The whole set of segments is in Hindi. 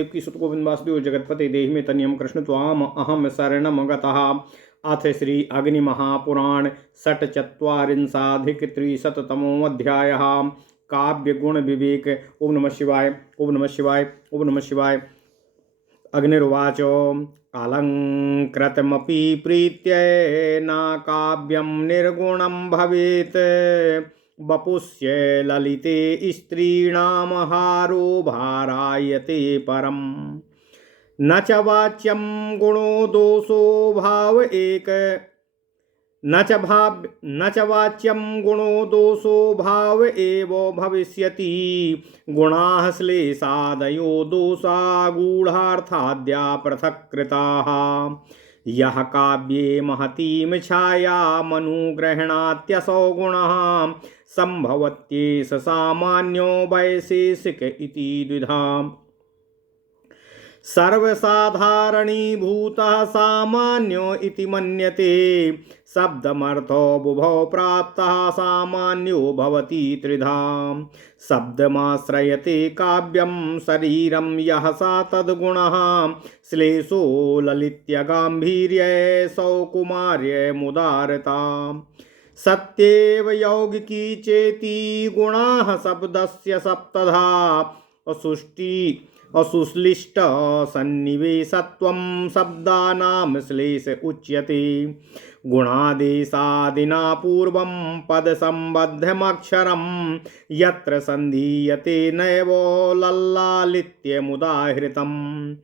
देवकी सुत गोविंद वासुदेव जगतपते देहि मे तनियम कृष्ण त्वाम अहम शरणम गतः। अथ श्री अग्नि महापुराण षट्चत्वारिंशाधिक-300तमोऽध्यायः। काव्य गुण विवेक। ओम नमः शिवाय ओम नमः शिवाय ओम नमः शिवाय। अग्निर्वाच अलङ्कृतमपि प्रीत्यै न काव्यं निर्गुणं भवेत्। वपुष्य ललिते स्त्रीणां हारो भारायते परम्। न च वाच्यं गुणो दोषो भाव एक न च वाच्यं गुणो दोषो भाव एव भविष्यति। गुणाः श्लेषादयो दोषा गूढार्थाद्या पृथक् कृताः। यः काव्ये महतीं छायामनुगृह्णात्यसौ गुणः सम्भवत्येष सामान्यो वैशेषिक इति द्विधा। सर्वसाधारणीभूतः सामान्यो इति मन्यते। शब्दमर्थो बुभौ प्राप्तः सामान्यो भवति त्रिधा। शब्दमाश्रयते काव्यं शरीरं यः सा तद्गुणः। श्लेषो ललित्यगाम्भीर्ये सौकुमार्ये मुदारता। सत्येव यौगिकी चेति गुणाः शब्दस्य सप्तधा। असुश्लिष्ट सन्निवेशत्वं शब्दानां श्लेष उच्यते। गुणादेशादिना पूर्वं पदसम्बद्धमक्षरं यत्र सन्धीयते नैव लल्लालित्यमुदाहृतम्।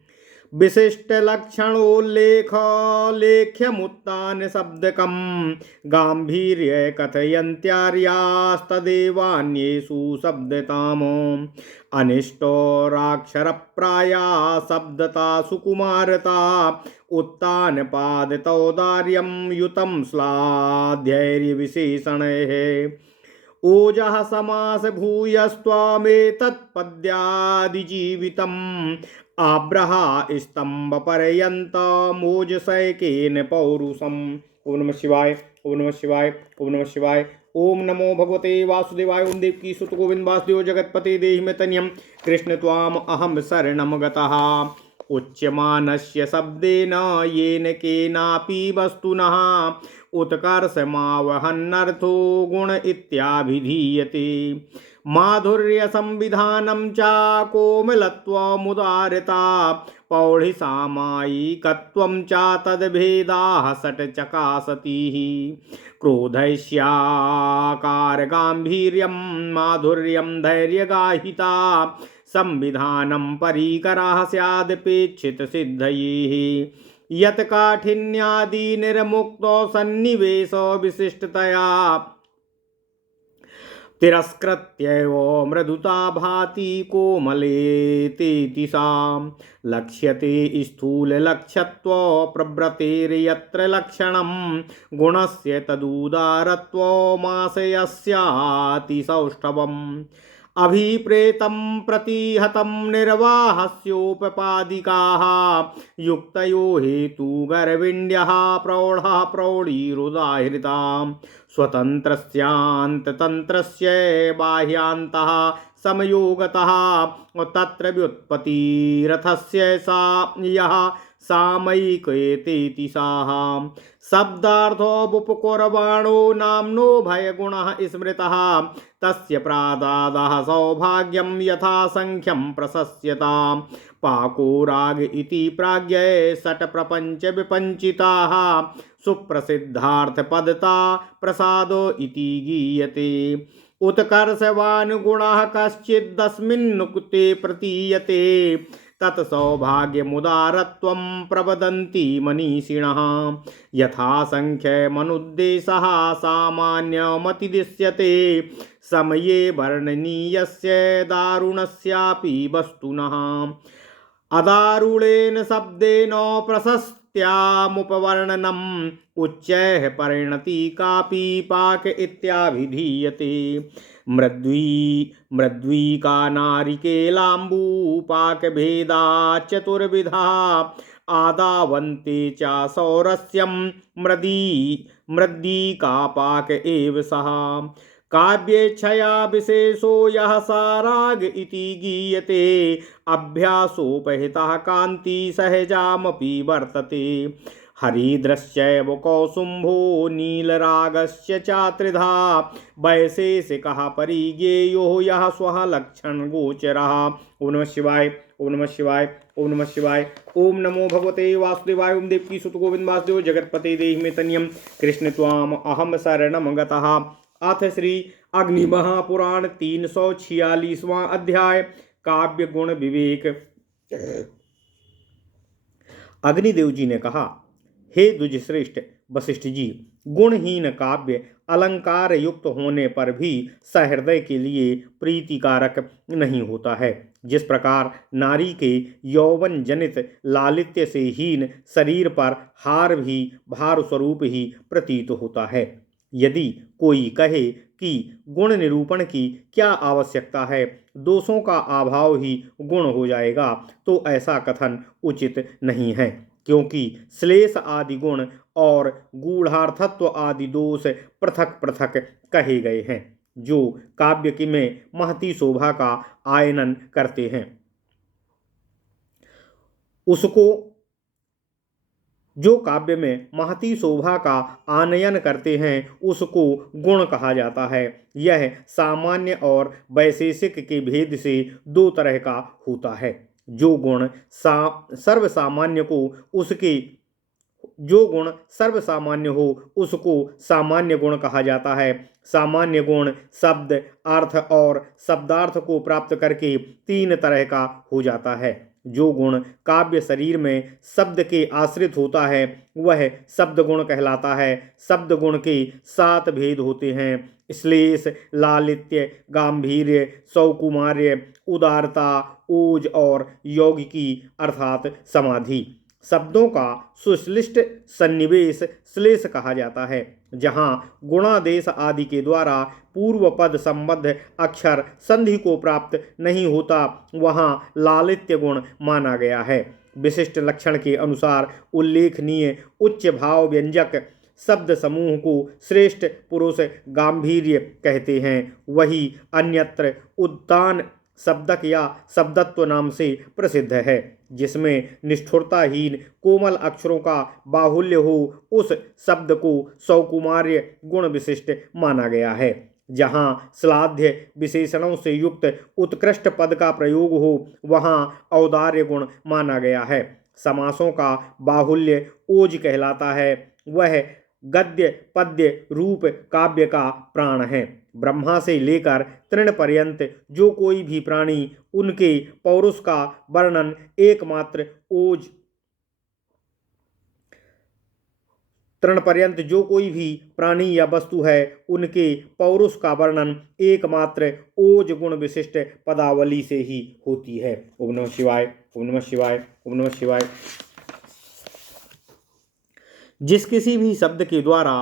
विशिष्टलक्षणोल्लेख्यमुत्थान शब्दकं गाम्भीर्य कथयन्त्यार्यास्तदेवान्येषु शब्दताम्। अनिष्टोराक्षरप्राया शब्दता सुकुमारता। उत्तानपादितौदार्यं युतं श्लाघ्यैर्विशेषणैः। ओजः समास भूयस्त्वमेतत्पद्यादिजीवितम्। आब्रहा स्तम्भपर्यन्तमोजशैकेन पौरुषम्। ओम नमः शिवाय ओम नमः शिवाय ओम नमः शिवाय। ओम नमो भगवते वासुदेवाय। ओम देवकी सुत गोविंद वासुदेव जगतपते देहि मे तनियं कृष्ण त्वाम अहम शरणं गतः। उच्यमानस्य शब्देन येन केनापि वस्तुनः उत्कर्षमावहन्नर्थो गुण इत्याभिधीयते। माधुर्यसंविधानं च कोमलत्वमुदारता। पौढिसामायिकत्वं च तद्भेदाः षट् चकासतिः। क्रोधस्याकारगाम्भीर्यं माधुर्यं धैर्यगाहिता। संविधानं परिकरः स्यादपेक्षितसिद्धये। यत् काठिन्यादि निर्मुक्तो सन्निवेशो विशिष्टतया। तिरस्कृत्यैव मृदुता भाति कोमलेतेति सा। लक्ष्यते स्थूललक्ष्यत्व प्रवृत्तेर्यत्र लक्षणं। गुणस्य तदुदारत्वमाशयस्यातिसौष्ठवम्। अभिप्रेतं प्रतिहतं निर्वाहस्योपपादिकाः। युक्तयो हेतुगर्विण्यः प्रौढः प्रौढीरुदाहृता। स्वतन्त्रस्यान्ततन्त्रस्य बाह्यान्तः समयोगतः। तत्र व्युत्पत्तिरथस्य सा यः सामयिकेतेति साः। शब्दार्थोपकुर्वाणो नाम्नो भयगुणः स्मृतः। तस्य प्रादादः सौभाग्यं यथासङ्ख्यं प्रशस्यताम्। पाको राग इति प्राज्ञै षट् प्रपञ्च विपञ्चिताः। सुप्रसिद्धार्थपदता प्रसादो इति गीयते। उत्कर्षवान् गुणः कश्चिदस्मिन्नुक्ते प्रतीयते। तत्सौभाग्यमुदारत्वं प्रवदन्ति मनीषिणः। यथासङ्ख्यमनुद्देशः सामान्यमतिदिश्यते। समये वर्णनीयस्य दारुणस्यापि वस्तुनः। अदारुणेन शब्देन प्रशस्त्यामुपवर्णनम्। उच्चैः परिणति कापि पाक इत्याभिधीयते। मृद्वीका नारिकेलाम्बूपाकभेदा चतुर्विधा। आदावन्ते च सौरस्यं मृद्वीका पाक एव सः। काव्येच्छया विशेषो यः साराग इति गीयते अभ्यासोपहितः कान्ति सहजामपि वर्तते हरिद्रश्चैव कौसुम्भो नीलरागस्य चात्रिधा वैशेषिकः परिज्ञेयो यः स्वः लक्षणगोचरः। ओम नमः शिवाय ओम नमः शिवाय ओम नमः शिवाय। ओम नमो भगवते वासुदेवाय। ओम देवकी सुत गोविंद वासुदेव जगतपते देहि मे तन्यम कृष्ण त्वाम अहम शरणम गतः। अथ श्री अग्नि महापुराण 346वां अध्याय काव्य गुण विवेक। अग्निदेव जी ने कहा, हे द्विजश्रेष्ठ वशिष्ठ जी, गुणहीन काव्य अलंकार युक्त होने पर भी सहृदय के लिए प्रीतिकारक नहीं होता है। जिस प्रकार नारी के यौवन जनित लालित्य से हीन शरीर पर हार भी भार स्वरूप ही प्रतीत होता है। यदि कोई कहे कि गुण निरूपण की क्या आवश्यकता है, दोषों का अभाव ही गुण हो जाएगा, तो ऐसा कथन उचित नहीं है, क्योंकि श्लेष आदि गुण और गूढ़ार्थत्व आदि दोष पृथक पृथक कहे गए हैं, जो काव्य की में महती शोभा का आयनन करते हैं। उसको जो काव्य में महती शोभा का आनयन करते हैं उसको गुण कहा जाता है। यह सामान्य और वैशेषिक के भेद से दो तरह का होता है। जो गुण सर्वसामान्य हो उसको सामान्य गुण कहा जाता है। सामान्य गुण शब्द अर्थ और शब्दार्थ को प्राप्त करके तीन तरह का हो जाता है। जो गुण काव्य शरीर में शब्द के आश्रित होता है वह शब्द गुण कहलाता है। शब्द गुण के 7 भेद होते हैं: श्लेष, लालित्य, गांभीर्य, सौकुमार्य, उदारता, ओज और यौगिकी अर्थात समाधि। शब्दों का सुश्लिष्ट सन्निवेश श्लेष कहा जाता है। जहाँ गुणादेश आदि के द्वारा पूर्व पद संबद्ध अक्षर संधि को प्राप्त नहीं होता, वहाँ लालित्य गुण माना गया है। विशिष्ट लक्षण के अनुसार उल्लेखनीय उच्च भाव व्यंजक शब्द समूह को श्रेष्ठ पुरुष गांभीर्य कहते हैं। वही अन्यत्र उद्दान शब्दक या शब्दत्व नाम से प्रसिद्ध है। जिसमें निष्ठुरताहीन कोमल अक्षरों का बाहुल्य हो, उस शब्द को सौकुमार्य गुण विशिष्ट माना गया है। जहाँ श्लाघ्य विशेषणों से युक्त उत्कृष्ट पद का प्रयोग हो, वहाँ औदार्य गुण माना गया है। समासों का बाहुल्य ओज कहलाता है। वह गद्य पद्य रूप काव्य का प्राण है। ब्रह्मा से लेकर तृण पर्यंत जो कोई भी प्राणी, उनके पौरुष का वर्णन एकमात्र ओज तृण पर्यंत जो कोई भी प्राणी या वस्तु है, उनके पौरुष का वर्णन एकमात्र ओज गुण विशिष्ट पदावली से ही होती है। ओम नमः शिवाय ओम नमः शिवाय ओम नमः शिवाय। जिस किसी भी शब्द के द्वारा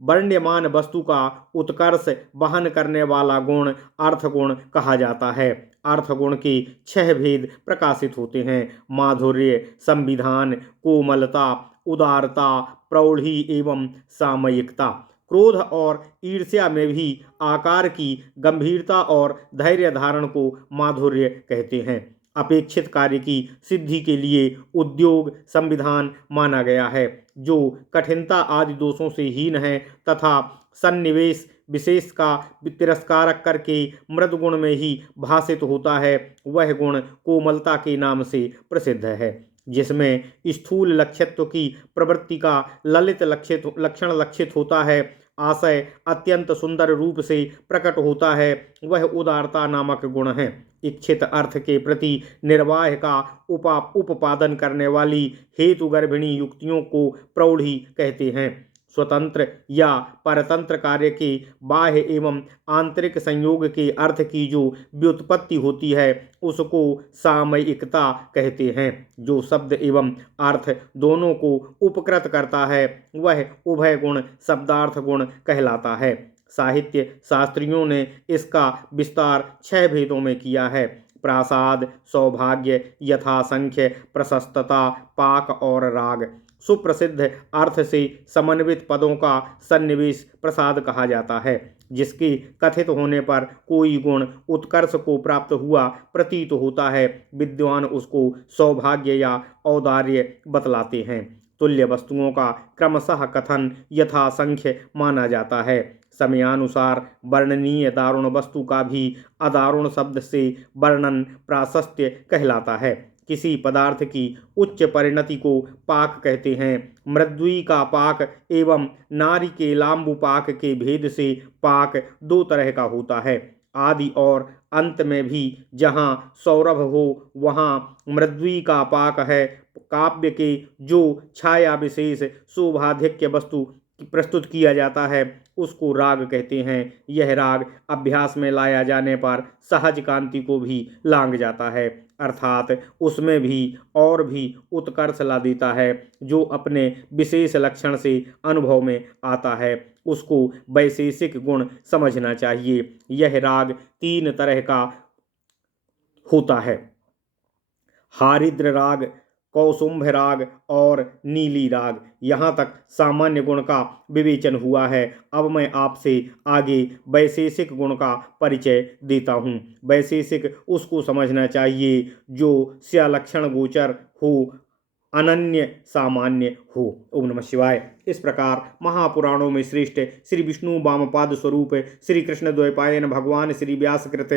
वर्ण्यमान वस्तु का उत्कर्ष वहन करने वाला गुण अर्थगुण कहा जाता है। अर्थगुण के 6 भेद प्रकाशित होते हैं: माधुर्य, संविधान, कोमलता, उदारता, प्रौढ़ी एवं सामयिकता। क्रोध और ईर्ष्या में भी आकार की गंभीरता और धैर्य धारण को माधुर्य कहते हैं। अपेक्षित कार्य की सिद्धि के लिए उद्योग संविधान माना गया है, जो कठिनता आदि दोषों से हीन है तथा सन्निवेश विशेष का तिरस्कार करके मृद गुण में ही भाषित होता है। वह गुण कोमलता के नाम से प्रसिद्ध है। जिसमें स्थूल लक्षित्व की प्रवृत्ति का ललित लक्षण लक्षित होता है, आशय अत्यंत सुंदर रूप से प्रकट होता है, वह उदारता नामक गुण है। इच्छित अर्थ के प्रति निर्वाह का उपादन करने वाली हेतु गर्भिणी युक्तियों को प्रौढ़ी कहते हैं। स्वतंत्र या परतंत्र कार्य के बाह्य एवं आंतरिक संयोग के अर्थ की जो व्युत्पत्ति होती है, उसको सामयिकता कहते हैं। जो शब्द एवं अर्थ दोनों को उपकृत करता है, वह उभय गुण शब्दार्थ गुण कहलाता है। साहित्य शास्त्रियों ने इसका विस्तार 6 भेदों में किया है: प्रासाद, सौभाग्य, यथासंख्य, प्रशस्तता, पाक और राग। सुप्रसिद्ध अर्थ से समन्वित पदों का सन्निवेश प्रसाद कहा जाता है, जिसके कथित होने पर कोई गुण उत्कर्ष को प्राप्त हुआ प्रतीत होता है। विद्वान उसको सौभाग्य या औदार्य बतलाते हैं। तुल्य वस्तुओं का क्रमशः कथन यथासंख्य माना जाता है। समयानुसार वर्णनीय दारुण वस्तु का भी अदारुण शब्द से वर्णन प्राशस्त्य कहलाता है। किसी पदार्थ की उच्च परिणति को पाक कहते हैं। मृद्वी का पाक एवं नारिकेलाम्बुपाक के भेद से पाक दो तरह का होता है। आदि और अंत में भी जहाँ सौरभ हो वहाँ मृद्वी का पाक है। काव्य के जो छाया विशेष शोभाधिक्य वस्तु प्रस्तुत किया जाता है उसको राग कहते हैं। यह राग अभ्यास में लाया जाने पर सहज कांति को भी लांघ जाता है, अर्थात उसमें भी और भी उत्कर्ष ला देता है। जो अपने विशेष लक्षण से अनुभव में आता है उसको वैशेषिक गुण समझना चाहिए। यह राग 3 तरह का होता है: हारिद्र राग, कौसुंभ राग और नीली राग। यहाँ तक सामान्य गुण का विवेचन हुआ है। अब मैं आपसे आगे वैशेषिक गुण का परिचय देता हूँ। वैशेषिक उसको समझना चाहिए जो स्यालक्षण गोचर हो, अनन्य सामान्य हो। ओम नमः शिवाय। इस प्रकार महापुराणों में श्रेष्ठ श्री विष्णु वामपाद स्वरूप श्री कृष्ण द्वैपायन भगवान श्री व्यासकृत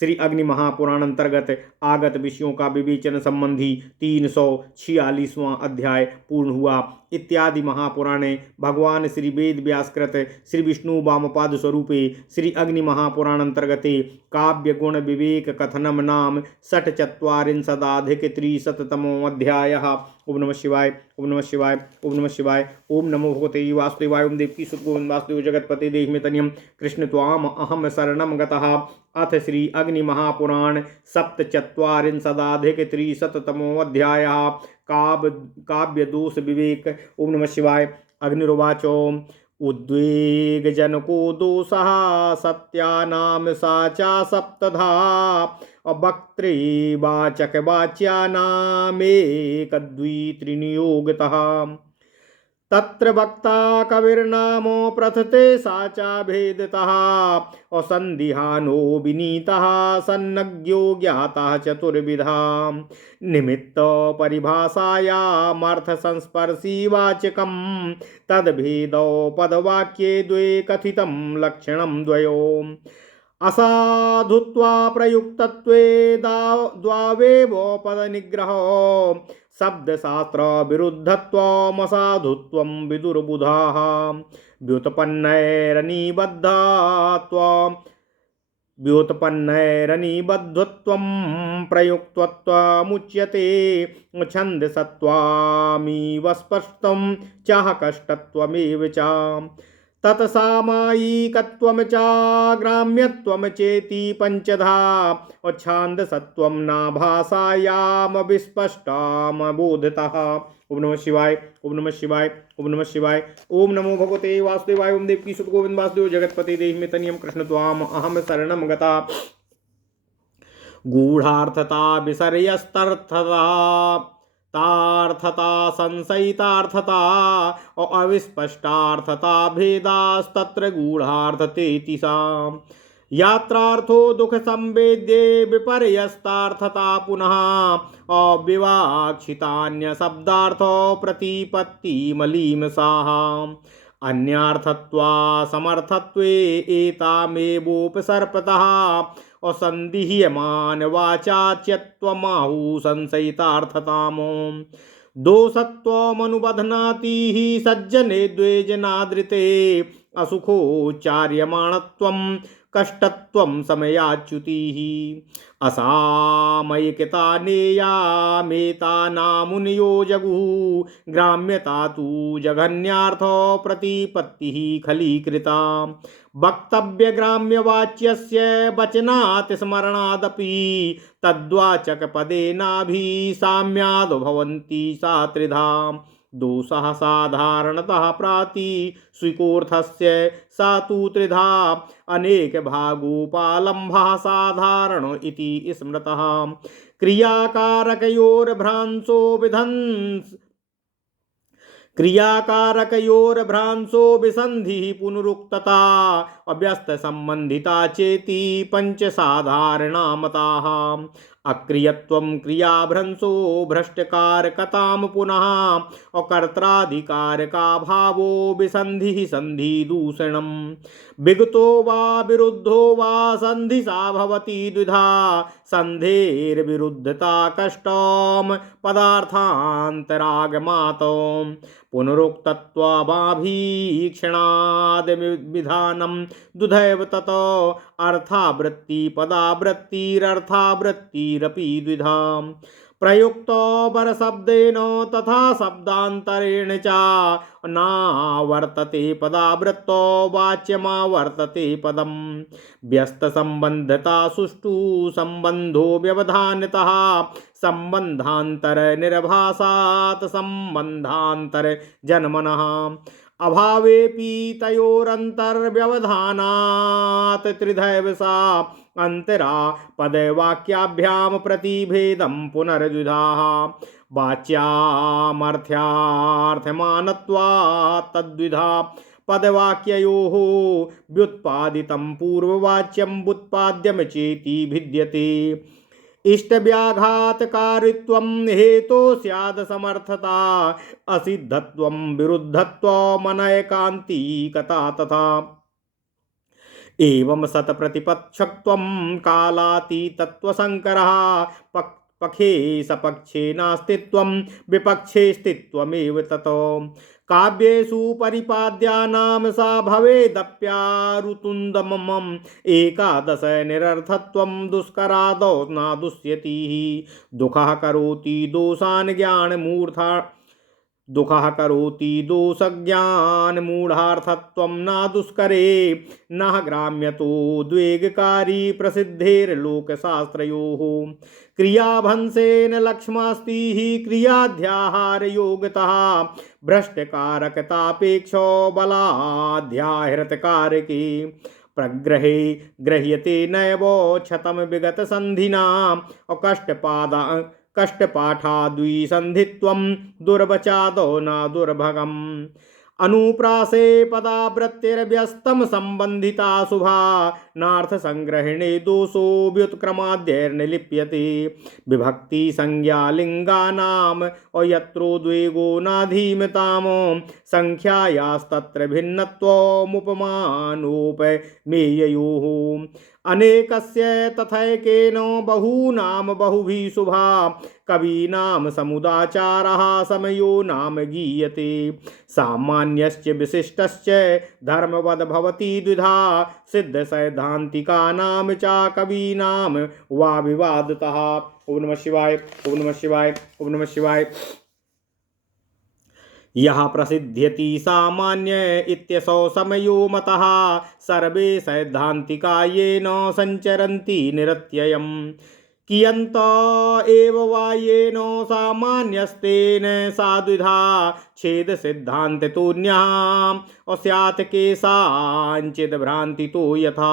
श्री अग्नि महापुराण अंतर्गत आगत विषयों का विवेचन संबंधी 346वां अध्याय पूर्ण हुआ। इत्यादि महापुराणे भगवान श्री वेद व्यासकृत श्री विष्णु वामपाद स्वरूपे श्री अग्नि महापुराण अंतर्गते काव्य गुण विवेक कथनम नाम 44अधिक 300तमोऽध्यायः। ओम नमः शिवाय। ओम नमः शिवाय। ओम नमः शिवाय। ओम नमो भगवते वासुदेवाय। ओम देवकी सुत गोविंद वासुदेव जगतपते देहि मे तनियम कृष्ण त्वाम अहम शरणम गतः। अथ श्री अग्नि महापुराण 47अधिक 300तमोऽध्यायः। काव्य दोष विवेक। ओम नमः शिवाय। अग्निरुवाचो उद्वेगजनको दोषः सत्यानां साचा सप्तधा वक्त्रे वाचकवाच्यानामेकद्वित्रिनियोगतः। तत्र वक्ता कविर्नामो प्रथते साचा भेदतः असंदिहानो विनीतः सन्नज्ञो ज्ञातः चतुर्विधा। निमित्त परिभाषायामर्थ संस्पर्शी वाचकं तद्भेदो पदवाक्ये द्वे कथितं लक्षणं द्वयोः। असाधुत्वा प्रयुक्तत्वे द्वावेव पदनिग्रहो शब्दशास्त्र विरुद्धत्वमसाधुत्वं विदुर्बुधाः। व्युत्पन्नैरनिबद्धत्वं प्रयुक्तत्वमुच्यते छन्दसत्वामिव स्पष्टं चाह कष्टत्वमेव च। तत्सामायिकत्वं च ग्राम्यत्वं चेति पंचधा छान्दसत्वं नाभाषायाम विस्पष्टामबोधतः। ओम नमः शिवाय। ओम नमः शिवाय। ओम नमः शिवाय। ओम नमो भगवते वासुदेवाय। ओम देवकी सुत गोविंद वासुदेव जगतपते देहि मे तनियम कृष्ण त्वाम अहम शरणम गता। गूढ़ार्थता विपर्यस्तर्थता तार्थता संशयितार्थता और अविस्पष्टार्थता भेदास्तत्र गूढ़ार्थतेति सा। यात्रार्थो दुख संवेद्ये विपर्यस्तार्थता पुनः अविवाक्षितान्य शब्दार्थो प्रतिपत्ति मलीमसाः। अन्यार्थत्वा समर्थत्वे एतामेवोपसर्पतः असंदिह्यमान वाचाच्यत्वमाहु संशयितार्थतामो। दोषत्वमनुबध्नाति हि सज्जने द्वेजनादृते असुखोच्चार्यमाणत्वं कष्टत्वं समयाच्युतिः। असामयिकता नेयामेतानामुनयो जगुः ग्राम्यता तु जघन्यार्थो प्रतिपत्तिः खलीकृता। वक्तव्यग्राम्यवाच्यस्य वचनात् स्मरणादपि तद्वाचकपदेनाभिसाम्याद् भवन्ति सा त्रिधा। दोषः साधारणतः प्राति स्वीकोऽर्थस्य सा तु त्रिधा अनेकभागोपालम्भः साधारण इति स्मृतः। क्रियाकारकयोर्भ्रांसो विधन् क्रियाकारकयोर्भ्रांसो विसन्धिः पुनरुक्तता अव्यस्त संबंधिता चेति पंच साधारणा मताः अक्रियत्वं क्रियाभ्रंशो भ्रष्टकारकतां पुनः अकर्त्राधिकार का भावो विसन्धिः संधि दूषणम् विगतो वा विरुद्धो वा संधि सा भवति द्विधा संधेर्विरुद्धता कष्टं पदार्थान्तरागमातो पुनरुक्तत्वाभिक्षणाद् दुधैव ततो अर्थावृत्ति पदावृत्तिरर्थावृत्तिरपि द्विधा प्रयुक्तो परशब्देन तथा शब्दान्तरेण च नावर्तते पदावृत्तो वाच्यमावर्तते पदम् व्यस्तसम्बन्धता सुष्ठु सम्बन्धो व्यवधानतः सम्बन्धान्तर निर्भासात् सम्बन्धान्तर जन्मनः अभावेपि तयोरन्तर्व्यवधानात् त्रिधैव सा अंतरा पदवाक्याभ्याम प्रतिभेदं पुनर्द्विधाः वाच्यामर्थ्यार्थमानत्वात् तद्विधा पदवाक्ययोः व्युत्पादितं पूर्ववाच्यं व्युत्पाद्यं चेति भिद्यते इष्टव्याघातकारित्वं हेतो स्याद समर्थता असिद्धत्वं विरुद्धत्वमनैकान्तिकता तथा एवं सतप्रतिपक्षत्वं कालातीतत्वसंकरः पक्षे सपक्षे नास्तित्वं विपक्षे स्थित्वमेव ततो काव्येषु परिपाद्यानां सा भवेदप्यारुतुन्दमम् एकादश निरर्थत्वं दुष्करादौ न दुष्यति दुःखः करोति दोषान् ज्ञानमूर्धा दुःखः करोति दोषज्ञानमूढार्थत्वं न दुष्करे न ग्राम्यतो द्वेगकारी प्रसिद्धेर्लोकशास्त्रयोः क्रियाभंसेन लक्ष्मास्ति हि क्रियाध्याहारयोगतः भ्रष्टकारकतापेक्षो बलाध्याहृतकारके प्रग्रहे गृह्यते नैव क्षतं विगतसन्धिना अकष्टपादा कष्टपाठाद्विसन्धित्वं दुर्वचादो न दुर्भगम् अनुप्रासे पदावृत्तिर्व्यस्तं संबंधिता शुभा नार्थसंग्रहणे दोषो व्युत्क्रमाद्यैर्निलिप्यते विभक्ति संज्ञा लिंगानाम् अयत्रोद्वेगो नाधीमतामो संख्यायास्तत्र भिन्नत्वमुपमानोपमेययोः अनेकस्य तथैकेन बहूनां बहुभिः शुभा कवीनां समुदाचारः समयो नाम गीयते सामान्यश्च विशिष्टश्च धर्मवद् भवति द्विधा सिद्धसैद्धान्तिकानां च कवीनां वा विवादतः। ओम नमः शिवाय ओम नमः शिवाय ओम नमः शिवाय। यह प्रसिद्ध्यति सामान्य इत्यसौ समयो मतः सर्वे सैद्धान्तिका येन संचरन्ति निरत्ययम् कियन्त एव वा येन सामान्यस्तेन साद्विधा छेद सिद्धान्ततोऽन्यः अस्यात् केषाञ्चित् भ्रान्तितो यथा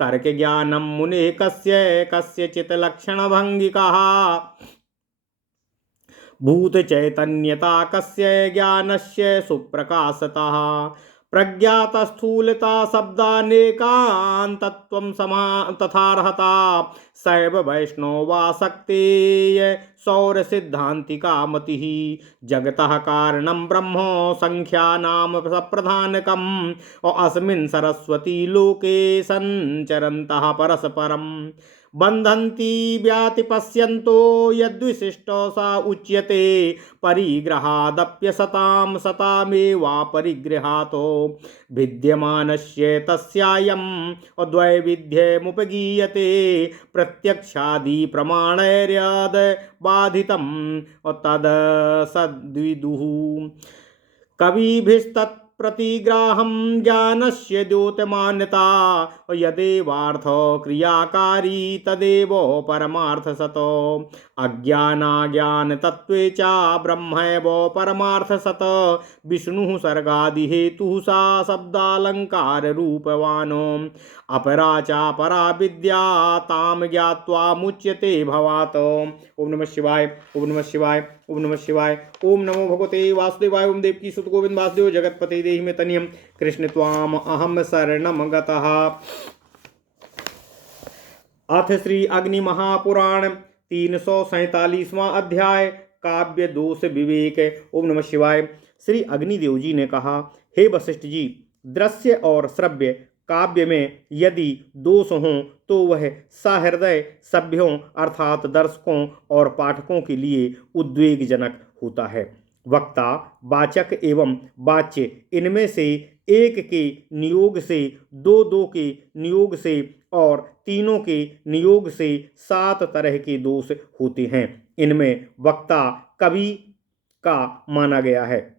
तर्क ज्ञानं मुने कस्यचित् लक्षणभङ्गिकः भूत चैतन्यता कस्य ज्ञानस्य सुप्रकाशतः प्रज्ञातस्थूलता शब्दानेकान्तत्वं समा तथार्हता सैव वैष्णवासक्तेय सौरसिद्धान्तिका मतिः जगतः कारणं ब्रह्म संख्यानां सप्रधानकम् अस्मिन् सरस्वती लोके सञ्चरन्तः परस्परम् बन्धन्ति व्यातिपश्यन्तो यद्विशिष्टो सा उच्यते परिग्रहादप्यसतां सतामेवापरिगृहातो भिद्यमानस्य तस्यायम् अद्वैविध्यमुपगीयते प्रत्यक्षादि प्रमाणैर्यद् बाधितं तद् सद्विदुः कविभिस्तत् प्रतिग्राहं ज्ञानस्य द्योतमान्यता यदेवार्थ क्रियाकारी तदेव परमार्थसतो अज्ञानाज्ञानतत्त्वे च ब्रह्मैव परमार्थसत विष्णुः सर्गादिहेतुः सा शब्दालङ्काररूपवान् अपरा च परा विद्या तां ज्ञात्वा मुच्यते भवात्। ओम नमः शिवाय, ओम नमः शिवाय, ओम नमः शिवाय। ओम नमो भगवते वासुदेवाय। ओम देवकी सुत गोविंद वासुदेव जगतपते देहि मे तनियम कृष्ण त्वाम अहम शरणम गतः। अथ श्री अग्नि महापुराण 347वां अध्याय काव्य दोष विवेक। ओम नमः शिवाय। श्री अग्निदेव जी ने कहा, हे वशिष्ठ जी, दृश्य और श्रव्य काव्य में यदि दोष हों तो वह सहृदय सभ्यों अर्थात दर्शकों और पाठकों के लिए उद्वेगजनक होता है। वक्ता, वाचक एवं वाच्य इनमें से एक के नियोग से, दो दो के नियोग से और तीनों के नियोग से 7 तरह के दोष होते हैं। इनमें वक्ता कवि का माना गया है।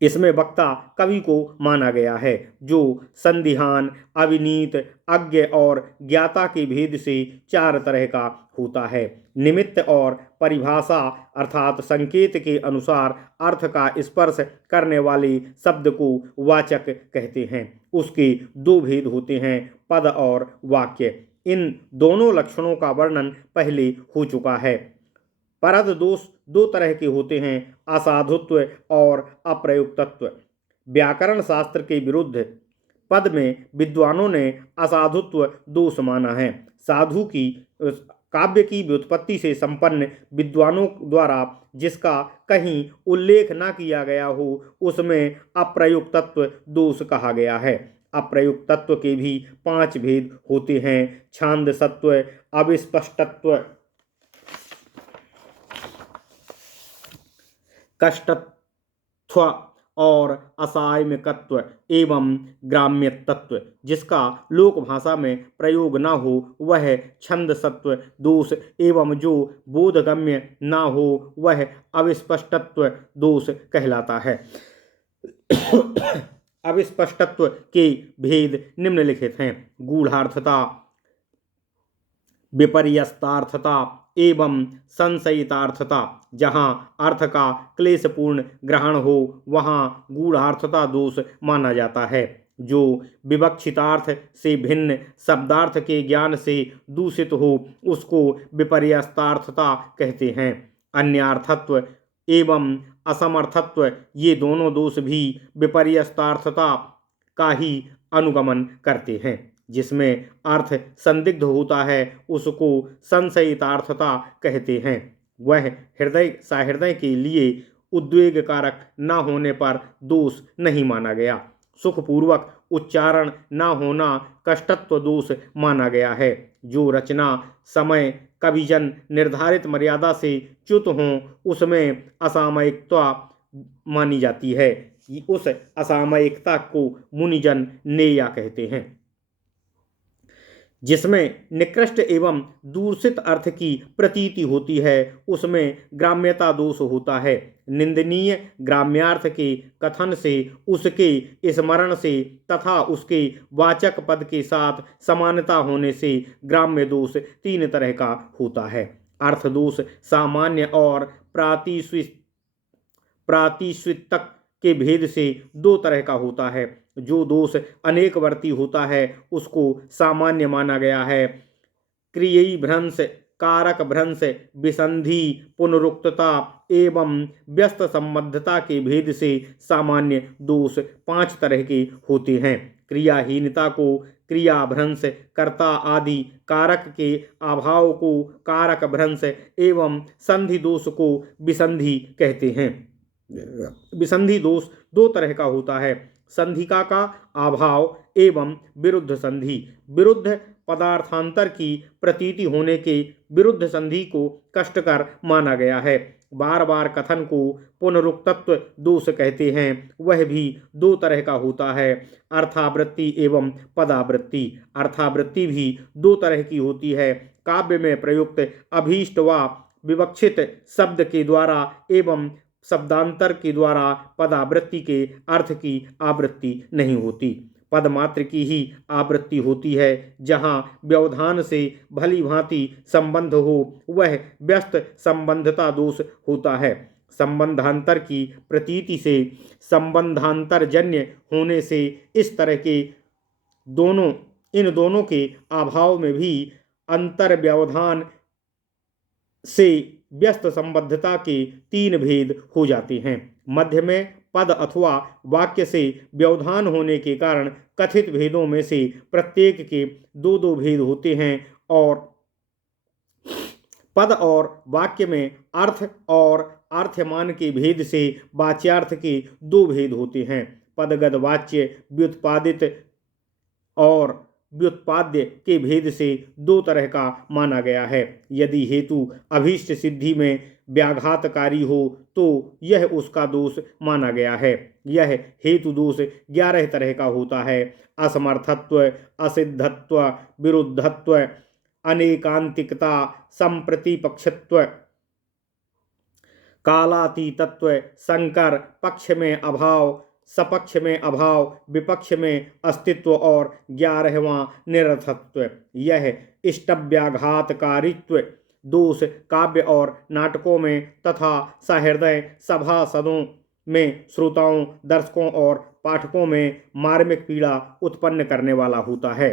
इसमें वक्ता कवि को माना गया है जो संदिहान, अविनीत, अज्ञ और ज्ञाता के भेद से 4 तरह का होता है। निमित्त और परिभाषा अर्थात संकेत के अनुसार अर्थ का स्पर्श करने वाले शब्द को वाचक कहते हैं। उसके 2 भेद होते हैं, पद और वाक्य। इन दोनों लक्षणों का वर्णन पहले हो चुका है। परद दोष 2 तरह के होते हैं, असाधुत्व और अप्रयुक्तत्व। व्याकरण शास्त्र के विरुद्ध पद में विद्वानों ने असाधुत्व दोष माना है। साधु की काव्य की व्युत्पत्ति से संपन्न विद्वानों द्वारा जिसका कहीं उल्लेख न किया गया हो उसमें अप्रयुक्तत्व दोष कहा गया है। अप्रयुक्तत्व के भी 5 भेद होते हैं, छांदसत्व, अविस्पष्टत्व, कष्टत्व और असायमिकत्व एवं ग्राम्यतत्व। जिसका लोक भाषा में प्रयोग न हो वह छंदसत्व दोष एवं जो बोधगम्य न हो वह अविस्पष्टत्व दोष कहलाता है। अविस्पष्टत्व के भेद निम्नलिखित हैं, गूढ़ार्थता, विपर्यस्तार्थता एवं संशयितार्थता। जहाँ अर्थ का क्लेशपूर्ण ग्रहण हो वहाँ गूढ़ार्थता दोष माना जाता है। जो विवक्षितार्थ से भिन्न शब्दार्थ के ज्ञान से दूषित हो उसको विपर्यस्तार्थता कहते हैं। अन्यार्थत्व एवं असमर्थत्व ये दोनों दोष भी विपर्यस्तार्थता का ही अनुगमन करते हैं। जिसमें अर्थ संदिग्ध होता है उसको संशयितार्थता कहते हैं। वह हृदय सहृदय के लिए उद्वेग कारक न होने पर दोष नहीं माना गया। सुखपूर्वक उच्चारण न होना कष्टत्व दोष माना गया है। जो रचना समय कविजन निर्धारित मर्यादा से च्युत हों उसमें असामयिकता मानी जाती है। उस असामयिकता को मुनिजन नेया कहते हैं। जिसमें निकृष्ट एवं दूषित अर्थ की प्रतीति होती है उसमें ग्राम्यता दोष होता है। निंदनीय ग्राम्यार्थ के कथन से, उसके स्मरण से तथा उसके वाचक पद के साथ समानता होने से ग्राम्य दोष 3 तरह का होता है। अर्थ दोष सामान्य और प्रातिश्वितक के भेद से 2 तरह का होता है। जो दोष अनेकवर्ती होता है उसको सामान्य माना गया है। क्रियी भ्रंश, कारक भ्रंश, विसंधि, पुनरुक्तता एवं व्यस्त संबद्धता के भेद से सामान्य दोष 5 तरह के होते हैं। क्रियाहीनता को क्रिया भ्रंश, कर्ता आदि कारक के अभाव को कारक भ्रंश एवं संधि दोष को विसंधि कहते हैं। विसंधि दोष 2 तरह का होता है, संधिका का अभाव एवं विरुद्ध संधि। विरुद्ध पदार्थांतर की प्रतीति होने के विरुद्ध संधि को कष्टकर माना गया है। बार बार कथन को पुनरुक्तत्व दोष कहते हैं। वह भी 2 तरह का होता है, अर्थावृत्ति एवं पदावृत्ति। अर्थावृत्ति भी 2 तरह की होती है, काव्य में प्रयुक्त अभीष्ट व विवक्षित शब्द के द्वारा एवं शब्दांतर के द्वारा पदावृत्ति के अर्थ की आवृत्ति नहीं होती। पद मात्र की ही आवृत्ति होती है। जहाँ व्यवधान से भली भांति संबंध हो वह व्यस्त संबंधता दोष होता है। संबंधांतर की प्रतीति से संबंधांतरजन्य होने से इस तरह के इन दोनों के अभाव में भी अंतर व्यवधान से व्यस्त संबद्धता के तीन भेद हो जाते हैं। मध्य में पद अथवा वाक्य से व्यवधान होने के कारण कथित भेदों में से प्रत्येक के दो दो भेद होते हैं और पद और वाक्य में अर्थ और अर्थमान के भेद से वाच्यार्थ के दो भेद होते हैं। पदगत वाच्य व्युत्पादित और व्युत्पाद्य के भेद से दो तरह का माना गया है। यदि हेतु अभीष्ट सिद्धि में व्याघातकारी हो तो यह उसका दोष माना गया है। यह हेतु दोष 11 तरह का होता है। असमर्थत्व, असिद्धत्व, विरुद्धत्व, अनेकांतिकता, संप्रतिपक्षत्व, कालातीतत्व, संकर, पक्ष में अभाव, सपक्ष में अभाव, विपक्ष में अस्तित्व और 11वां निरर्थत्व। यह इष्टव्याघातकारित्व दोष काव्य और नाटकों में तथा सहृदय सभासदों में श्रोताओं, दर्शकों और पाठकों में मार्मिक पीड़ा उत्पन्न करने वाला होता है।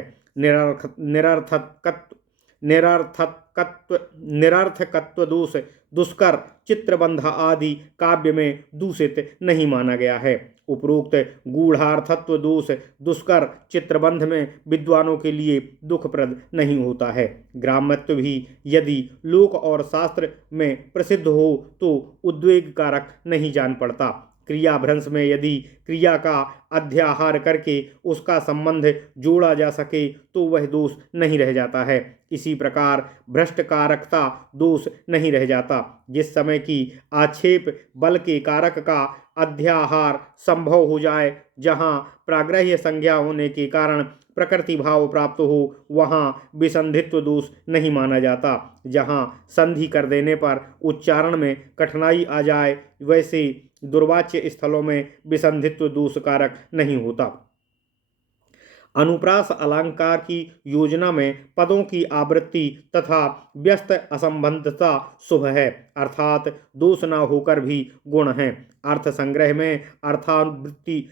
निरर्थकत्व दोष दुष्कर, चित्रबंध आदि काव्य में दूषित नहीं माना गया है। उपरोक्त गूढ़ार्थत्व दोष दुष्कर, चित्रबंध में विद्वानों के लिए दुखप्रद नहीं होता है। ग्राम्यत्व भी यदि लोक और शास्त्र में प्रसिद्ध हो तो उद्वेग कारक नहीं जान पड़ता। क्रियाभ्रंश में यदि क्रिया का अध्याहार करके उसका संबंध जोड़ा जा सके तो वह दोष नहीं रह जाता है। इसी प्रकार भ्रष्टकारकता दोष नहीं रह जाता। जिस समय की आक्षेप बल के कारक का अध्याहार संभव हो जाए, जहाँ प्राग्रह्य संज्ञा होने के कारण प्रकृति भाव प्राप्त हो, वहाँ विसंधित्व दोष नहीं माना जाता। जहाँ संधि कर देने पर उच्चारण में कठिनाई आ जाए, वैसे दुर्वाच्य स्थलों में विसंधित्व दोष कारक नहीं होता। अनुप्रास अलंकार की योजना में पदों की आवृत्ति तथा व्यस्त असंबंधता शुभ है, अर्थात दोष न होकर भी गुण है। अर्थ संग्रह में अर्थावृत्ति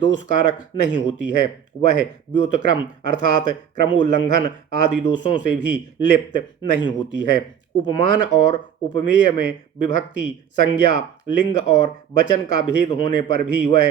दोष कारक नहीं होती है। वह व्युत्क्रम अर्थात क्रमोल्लंघन आदि दोषों से भी लिप्त नहीं होती है। उपमान और उपमेय में विभक्ति, संज्ञा, लिंग और वचन का भेद होने पर भी वह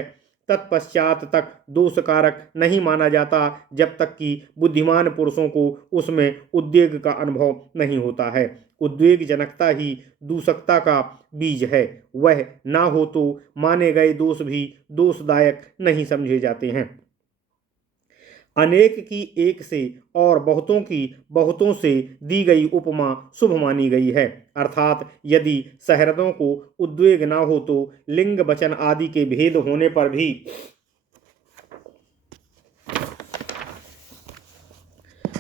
तत्पश्चात तक दोष कारक नहीं माना जाता, जब तक कि बुद्धिमान पुरुषों को उसमें उद्वेग का अनुभव नहीं होता है। उद्वेग जनकता ही दूषकता का बीज है। वह ना हो तो माने गए दोष भी दोषदायक नहीं समझे जाते हैं। अनेक की एक से और बहुतों की बहुतों से दी गई उपमा शुभ मानी गई है, अर्थात यदि सहृदयों को उद्वेग ना हो तो लिंग वचन आदि के भेद होने पर भी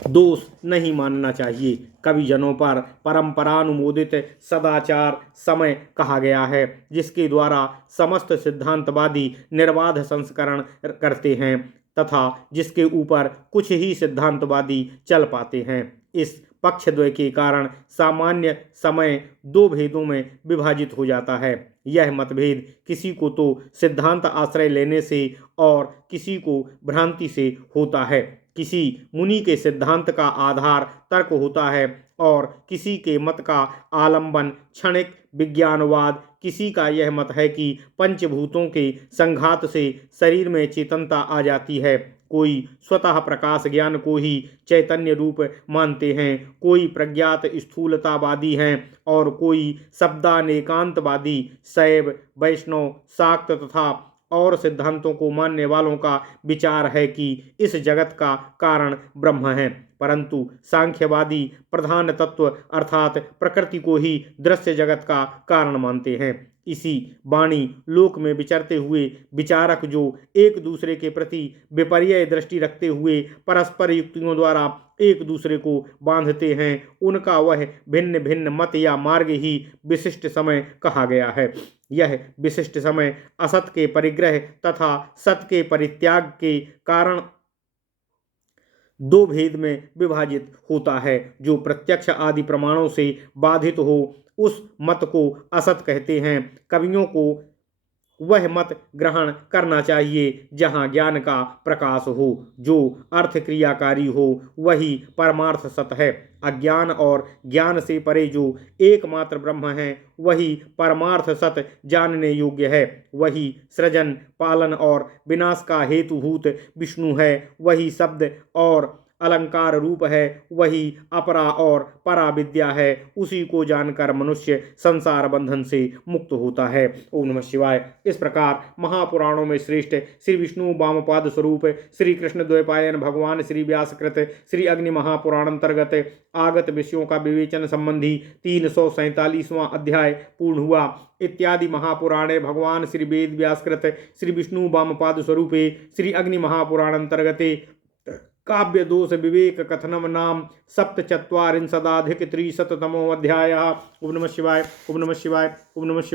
दोष नहीं मानना चाहिए। कवि जनों पर परंपरानुमोदित सदाचार समय कहा गया है, जिसके द्वारा समस्त सिद्धांतवादी निर्बाध संस्करण करते हैं तथा जिसके ऊपर कुछ ही सिद्धांतवादी चल पाते हैं। इस पक्षद्वय के कारण सामान्य समय दो भेदों में विभाजित हो जाता है। यह मतभेद किसी को तो सिद्धांत आश्रय लेने से और किसी को भ्रांति से होता है। किसी मुनि के सिद्धांत का आधार तर्क होता है और किसी के मत का आलंबन क्षणिक विज्ञानवाद। किसी का यह मत है कि पंचभूतों के संघात से शरीर में चेतनता आ जाती है। कोई स्वतः प्रकाश ज्ञान को ही चैतन्य रूप मानते हैं, कोई प्रज्ञात स्थूलतावादी हैं और कोई शब्दानेकांतवादी। शैव, वैष्णव, शाक्त तथा और सिद्धांतों को मानने वालों का विचार है कि इस जगत का कारण ब्रह्म है, परंतु सांख्यवादी प्रधान तत्व अर्थात प्रकृति को ही दृश्य जगत का कारण मानते हैं। इसी वाणी लोक में विचरते हुए विचारक जो एक दूसरे के प्रति विपर्य दृष्टि रखते हुए परस्पर युक्तियों द्वारा एक दूसरे को बांधते हैं उनका वह भिन्न भिन्न मत या मार्ग ही विशिष्ट समय कहा गया है। यह विशिष्ट समय असत के परिग्रह तथा सत के परित्याग के कारण दो भेद में विभाजित होता है। जो प्रत्यक्ष आदि प्रमाणों से बाधित हो उस मत को असत कहते हैं। कवियों को वह मत ग्रहण करना चाहिए जहाँ ज्ञान का प्रकाश हो, जो अर्थ क्रियाकारी हो, वही परमार्थ सत है। अज्ञान और ज्ञान से परे जो एकमात्र ब्रह्म है वही परमार्थ सत जानने योग्य है। वही सृजन पालन और विनाश का हेतुभूत विष्णु है। वही शब्द और अलंकार रूप है। वही अपरा और परा विद्या है। उसी को जानकर मनुष्य संसार बंधन से मुक्त होता है। ओम नमः शिवाय। इस प्रकार महापुराणों में श्रेष्ठ श्री विष्णु वामपाद स्वरूप श्री कृष्ण द्वैपायन भगवान श्री व्यासकृत श्री अग्नि महापुराण अंतर्गत आगत विषयों का विवेचन संबंधी 347वां अध्याय पूर्ण हुआ। इत्यादि महापुराणे भगवान श्री वेद व्यासकृत श्री विष्णु वामपाद स्वरूपे श्री अग्नि महापुराण अंतर्गते काव्य दोष विवेक कथनम नाम सप्तचत्वारिंशदाधिक त्रिशततमो अध्यायः। ओम नमः शिवाय। ओम नमः शिवाय। ओम नमः शिवाय।